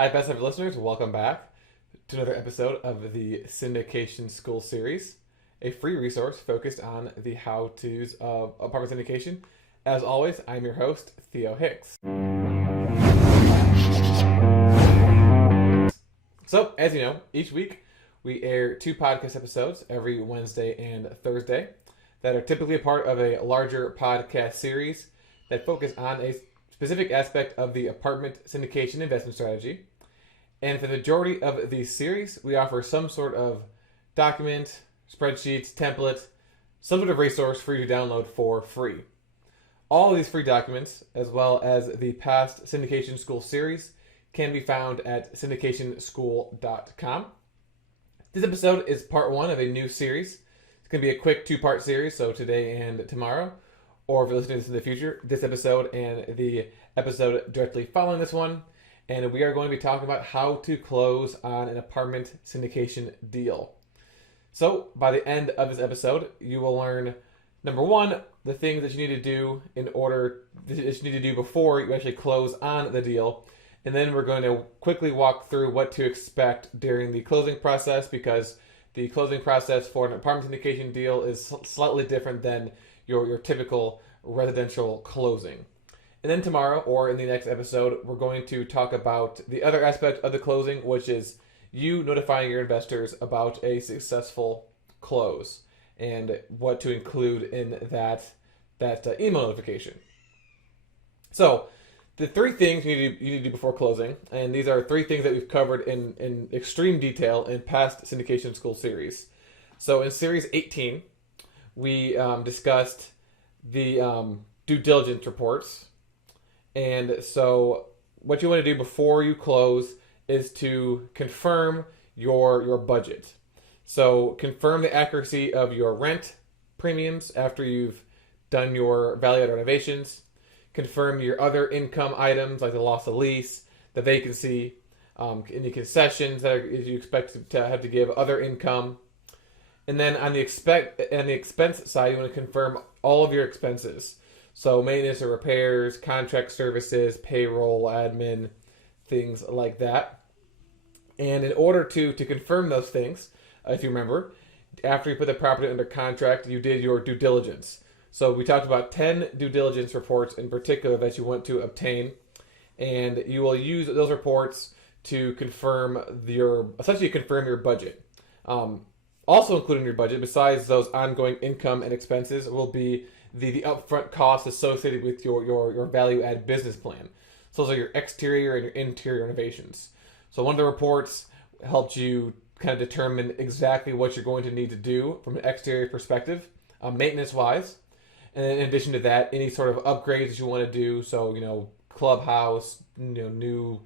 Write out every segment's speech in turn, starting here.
Hi, best ever listeners. Welcome back to another episode of the Syndication School Series, a free resource focused on the how-tos of apartment syndication. As always, I'm your host, Theo Hicks. So, as you know, each week we air two podcast episodes every Wednesday and Thursday that are typically a part of a larger podcast series that focus on a specific aspect of the apartment syndication investment strategy. And for the majority of these series, we offer some sort of document, spreadsheets, template, some sort of resource for you to download for free. All of these free documents, as well as the past Syndication School series, can be found at syndicationschool.com. This episode is part one of a new series. It's going to be a quick two-part series, so today and tomorrow. Or if you're listening to this in the future, this episode and the episode directly following this one. And we are going to be talking about how to close on an apartment syndication deal. So by the end of this episode, you will learn, number one, the things that you need to do before you actually close on the deal. And then we're going to quickly walk through what to expect during the closing process, because the closing process for an apartment syndication deal is slightly different than your typical residential closing. And then tomorrow, or in the next episode, we're going to talk about the other aspect of the closing, which is you notifying your investors about a successful close and what to include in that email notification. So, the three things you need to do before closing, and these are three things that we've covered in extreme detail in past Syndication School series. So, in Series 18, we discussed the due diligence reports. And so what you want to do before you close is to confirm your budget. So confirm the accuracy of your rent premiums after you've done your value-add renovations. Confirm your other income items like the loss of lease, the vacancy, any concessions that you expect to have to give, other income. And then on the expense side, you want to confirm all of your expenses. So maintenance or repairs, contract services, payroll, admin, things like that. And in order to confirm those things, if you remember, after you put the property under contract, you did your due diligence. So we talked about 10 due diligence reports in particular that you want to obtain. And you will use those reports to essentially confirm your budget. Also including your budget, besides those ongoing income and expenses, will be the upfront costs associated with your value-add business plan. So those are your exterior and your interior renovations. So one of the reports helped you kind of determine exactly what you're going to need to do from an exterior perspective, maintenance-wise. And then in addition to that, any sort of upgrades that you want to do. So, clubhouse, new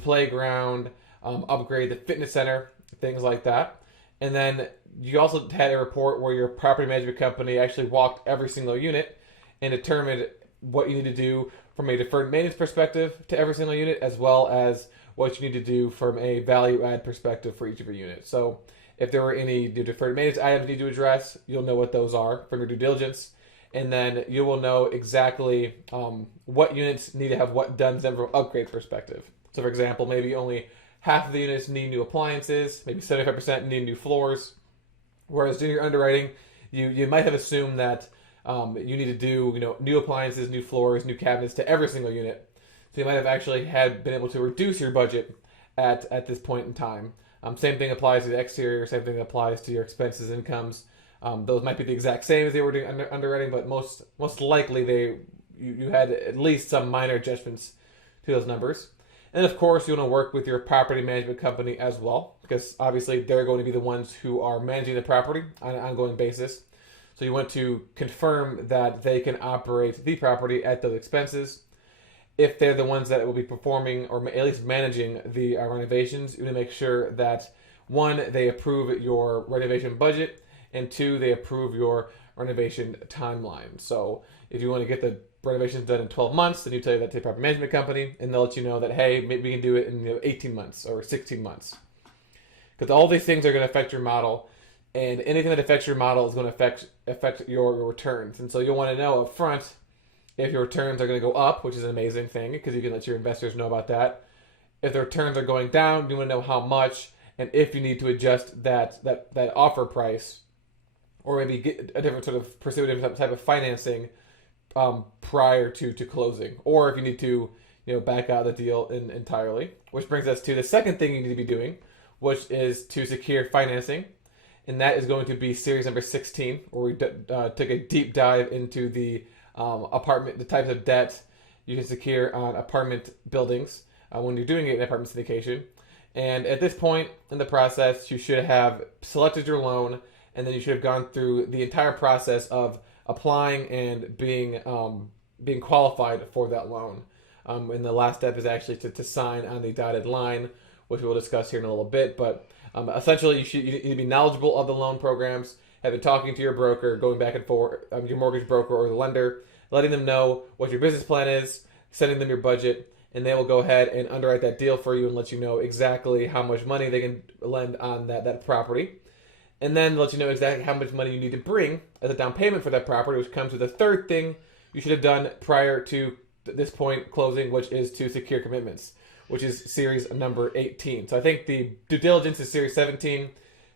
playground, upgrade the fitness center, things like that. And then you also had a report where your property management company actually walked every single unit and determined what you need to do from a deferred maintenance perspective to every single unit, as well as what you need to do from a value add perspective for each of your units. So if there were any deferred maintenance items you need to address, you'll know what those are from your due diligence. And then you will know exactly what units need to have what done from an upgrade perspective. So for example, maybe only half of the units need new appliances, maybe 75% need new floors. Whereas doing your underwriting, you might have assumed that you need to do new appliances, new floors, new cabinets to every single unit. So you might have actually been able to reduce your budget at this point in time. Same thing applies to the exterior. Same thing applies to your expenses, incomes. Those might be the exact same as they were doing underwriting, but most likely you had at least some minor adjustments to those numbers. And of course, you want to work with your property management company as well, because obviously they're going to be the ones who are managing the property on an ongoing basis. So you want to confirm that they can operate the property at those expenses. If they're the ones that will be performing or at least managing the renovations, you want to make sure that, one, they approve your renovation budget, and two, they approve your renovation timeline. So if you want to get the renovations done in 12 months, then you tell that to the property management company, and they'll let you know that, hey, maybe we can do it in 18 months or 16 months. Because all these things are going to affect your model, and anything that affects your model is going to affect your returns. And so you'll want to know up front if your returns are going to go up, which is an amazing thing because you can let your investors know about that. If the returns are going down, you want to know how much, and if you need to adjust that offer price, or maybe get a different sort of pursue a different type of financing prior to closing, or if you need to back out of the deal entirely. Which brings us to the second thing you need to be doing, which is to secure financing, and that is going to be series number 16, where we took a deep dive into the the types of debt you can secure on apartment buildings when you're doing an apartment syndication. And at this point in the process, you should have selected your loan, and then you should have gone through the entire process of applying and being qualified for that loan. And the last step is actually to sign on the dotted line, which we'll discuss here in a little bit. But essentially, you need to be knowledgeable of the loan programs, have been talking to your broker, going back and forth, your mortgage broker or the lender, letting them know what your business plan is, sending them your budget, and they will go ahead and underwrite that deal for you and let you know exactly how much money they can lend on that property. And then let you know exactly how much money you need to bring as a down payment for that property, which comes to the third thing you should have done prior to this point closing, which is to secure commitments, which is series number 18. So I think the due diligence is series 17.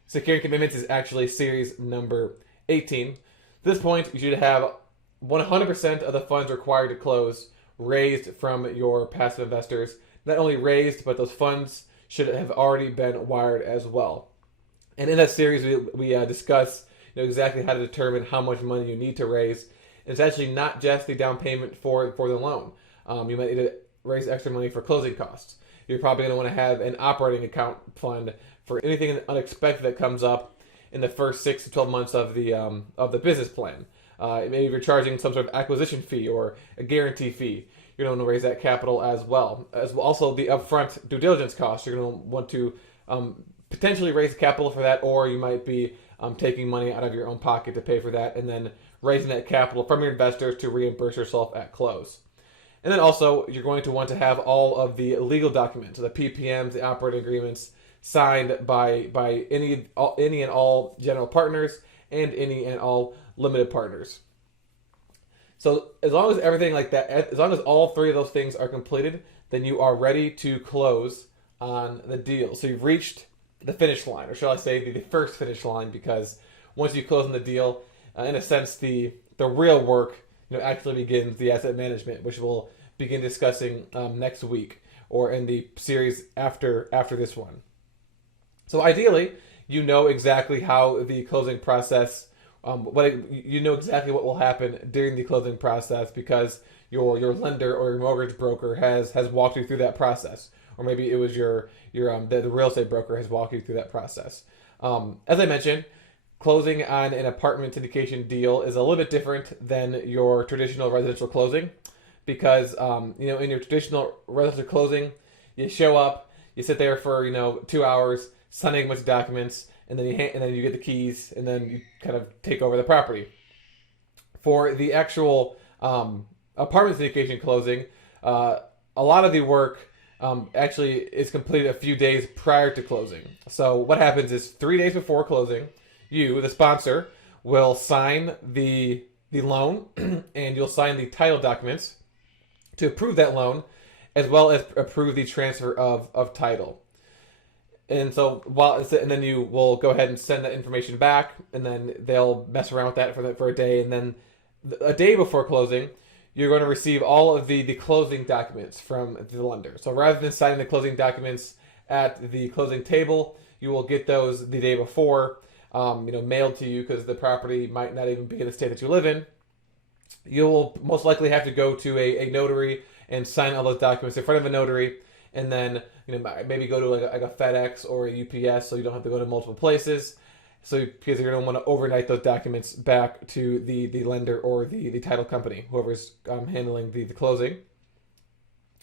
Securing commitments is actually series number 18. At this point, you should have 100% of the funds required to close raised from your passive investors. Not only raised, but those funds should have already been wired as well. And in that series, we discuss exactly how to determine how much money you need to raise. And it's actually not just the down payment for the loan. You might need to raise extra money for closing costs. You're probably going to want to have an operating account fund for anything unexpected that comes up in the first 6 to 12 months of the business plan. Maybe if you're charging some sort of acquisition fee or a guarantee fee, you're going to want to raise that capital as well. As well, also the upfront due diligence costs, you're going to want to potentially raise capital for that, or you might be taking money out of your own pocket to pay for that, and then raising that capital from your investors to reimburse yourself at close. And then also, you're going to want to have all of the legal documents, so the PPMs, the operating agreements, signed by any and all general partners and any and all limited partners. So as long as everything like that, as long as all three of those things are completed, then you are ready to close on the deal. So you've reached the finish line, or shall I say the first finish line, because once you close on the deal, in a sense, the real work actually begins, the asset management, which we'll begin discussing next week or in the series after this one. So ideally, you know exactly how the closing process, you know exactly what will happen during the closing process because your lender or your mortgage broker has walked you through that process, or maybe it was the real estate broker has walked you through that process. As I mentioned, closing on an apartment syndication deal is a little bit different than your traditional residential closing because in your traditional residential closing, you show up, you sit there for 2 hours, signing a bunch of documents, and then you get the keys, and then you kind of take over the property. For the actual apartment syndication closing, a lot of the work actually is completed a few days prior to closing. So what happens is 3 days before closing, you, the sponsor, will sign the loan and you'll sign the title documents to approve that loan, as well as approve the transfer of title. And so and then you will go ahead and send that information back, and then they'll mess around with that for a day, and then a day before closing, you're going to receive all of the closing documents from the lender. So rather than signing the closing documents at the closing table, you will get those the day before, mailed to you because the property might not even be in the state that you live in. You'll most likely have to go to a notary and sign all those documents in front of a notary, and then maybe go to like a FedEx or a UPS, so you don't have to go to multiple places. So because you're going to want to overnight those documents back to the lender or the title company, whoever's handling the closing.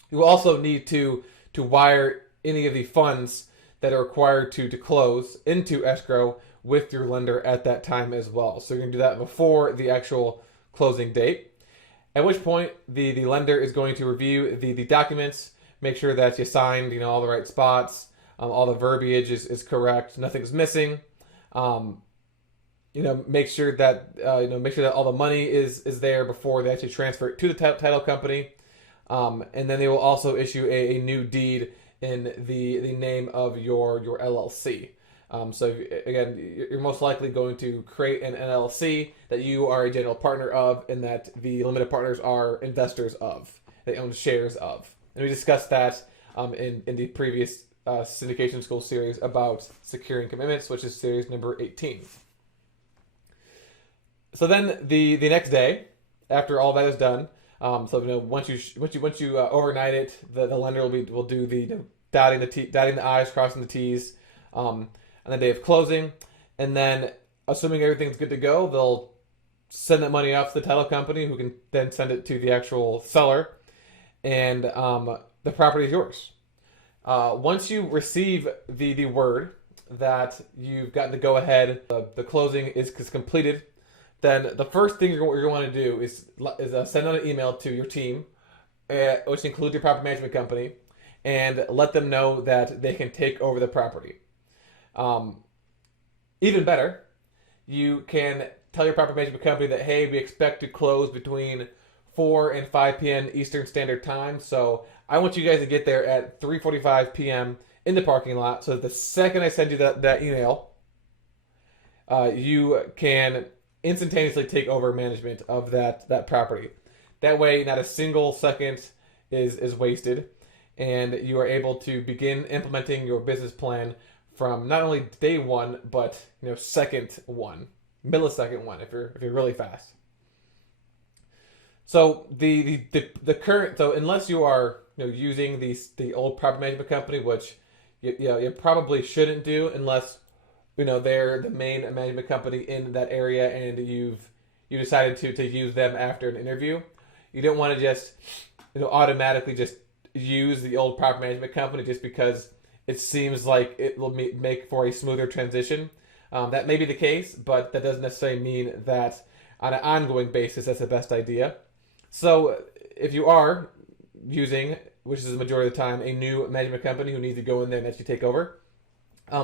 You will also need to wire any of the funds that are required to close into escrow with your lender at that time as well. So you're going to do that before the actual closing date, at which point the lender is going to review the documents, make sure that you signed all the right spots, all the verbiage is correct, nothing's missing. Make sure that all the money is there before they actually transfer it to the title company, and then they will also issue a new deed in the name of your LLC. So again, you're most likely going to create an LLC that you are a general partner of, and that the limited partners are investors of. They own shares of. And we discussed that in the previous syndication school series about securing commitments, which is series number 18. So then the next day, after all that is done, so once you overnight it, the lender will do the dotting the I's, crossing the T's, on the day of closing, and then assuming everything's good to go, they'll send that money off to the title company, who can then send it to the actual seller, and the property is yours. Once you receive the word that you've gotten the go ahead, the closing is completed, then the first thing you're going to want to do is send out an email to your team, which includes your property management company, and let them know that they can take over the property. Even better, you can tell your property management company that, hey, we expect to close between 4 and 5 p.m. Eastern Standard Time, so I want you guys to get there at 3:45 p.m. in the parking lot, so that the second I send you that email, you can instantaneously take over management of that property. That way, not a single second is wasted, and you are able to begin implementing your business plan from not only day one, but second one, millisecond one, if you're really fast. So the current, so unless you are using the old property management company, which you probably shouldn't do unless they're the main management company in that area, and you decided to use them after an interview. You don't want to just automatically just use the old property management company just because it seems like it will make for a smoother transition. That may be the case, but that doesn't necessarily mean that on an ongoing basis that's the best idea. So if you are using, which is the majority of the time, a new management company who needs to go in there and actually take over,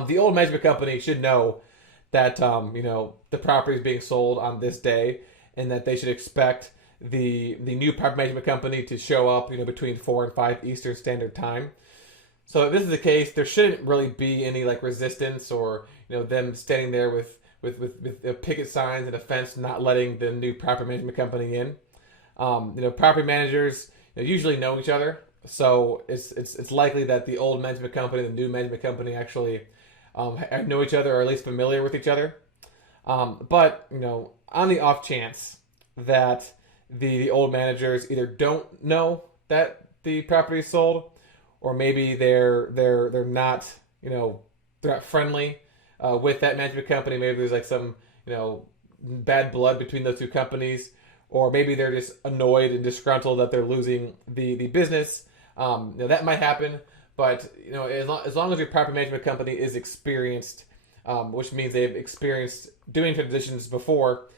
the old management company should know that the property is being sold on this day, and that they should expect the new property management company to show up between 4 and 5 Eastern Standard Time. So if this is the case, there shouldn't really be any resistance or them standing there with picket signs and a fence not letting the new property management company in. Property managers usually know each other, so it's likely that the old management company and the new management company actually know each other, or at least familiar with each other. But on the off chance that the old managers either don't know that the property is sold, or maybe they're not they're not friendly with that management company. Maybe there's some bad blood between those two companies, or maybe they're just annoyed and disgruntled that they're losing the business. That might happen, but as long as your property management company is experienced, which means they've experienced doing transitions before,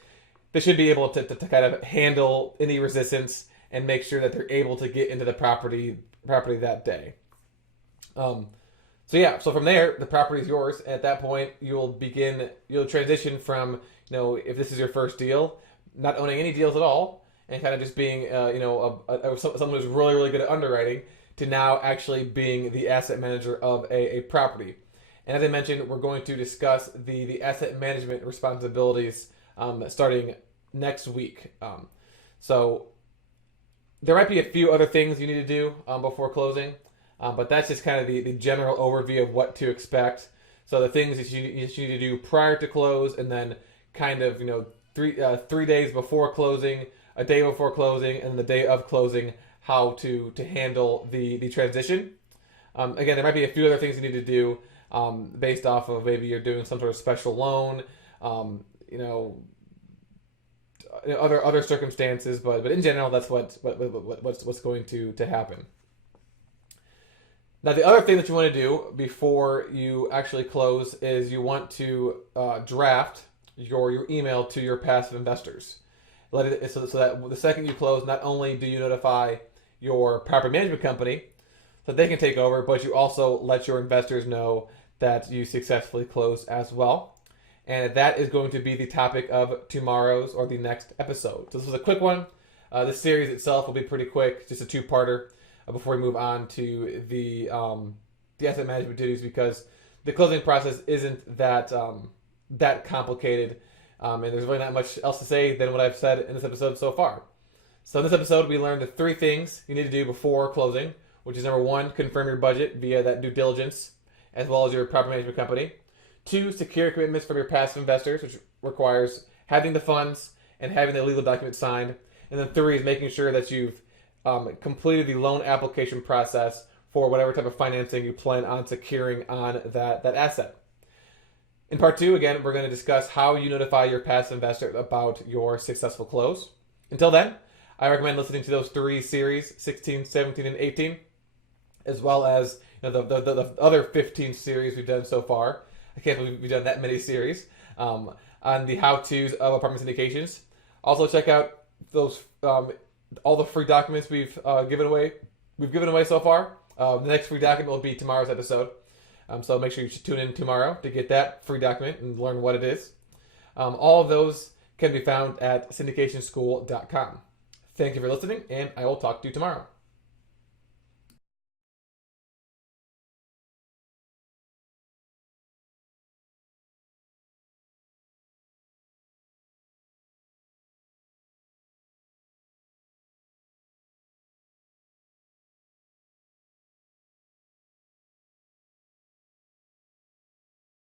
they should be able to kind of handle any resistance and make sure that they're able to get into the property that day. So from there, the property is yours. At that point, you'll transition from, if this is your first deal, not owning any deals at all, and kind of just being, someone who's really, really good at underwriting, to now actually being the asset manager of a property. And as I mentioned, we're going to discuss the asset management responsibilities starting next week. So there might be a few other things you need to do before closing, but that's just kind of the general overview of what to expect. So the things that you need to do prior to close, and then kind of 3 days before closing, a day before closing, and the day of closing, how to handle the transition. Again, there might be a few other things you need to do based off of maybe you're doing some sort of special loan, other circumstances, but in general, that's what's going to happen. Now, the other thing that you want to do before you actually close is you want to draft your email to your passive investors. So that the second you close, not only do you notify your property management company so they can take over, but you also let your investors know that you successfully closed as well. And that is going to be the topic of tomorrow's or the next episode. So this was a quick one. The series itself will be pretty quick, just a two-parter before we move on to the the asset management duties because the closing process isn't that complicated, and there's really not much else to say than what I've said in this episode so far. So in this episode, we learned the 3 things you need to do before closing, which is number 1, confirm your budget via that due diligence, as well as your property management company. 2, secure commitments from your passive investors, which requires having the funds and having the legal documents signed. And then 3 is making sure that you've completed the loan application process for whatever type of financing you plan on securing on that asset. In part 2, again, we're going to discuss how you notify your passive investor about your successful close. Until then, I recommend listening to those 3 series, 16, 17, and 18, as well as the other 15 series we've done so far. I can't believe we've done that many series on the how-tos of apartment syndications. Also, check out those all the free documents we've given away. We've given away so far. The next free document will be tomorrow's episode. So make sure you tune in tomorrow to get that free document and learn what it is. All of those can be found at syndicationschool.com. Thank you for listening, and I will talk to you tomorrow.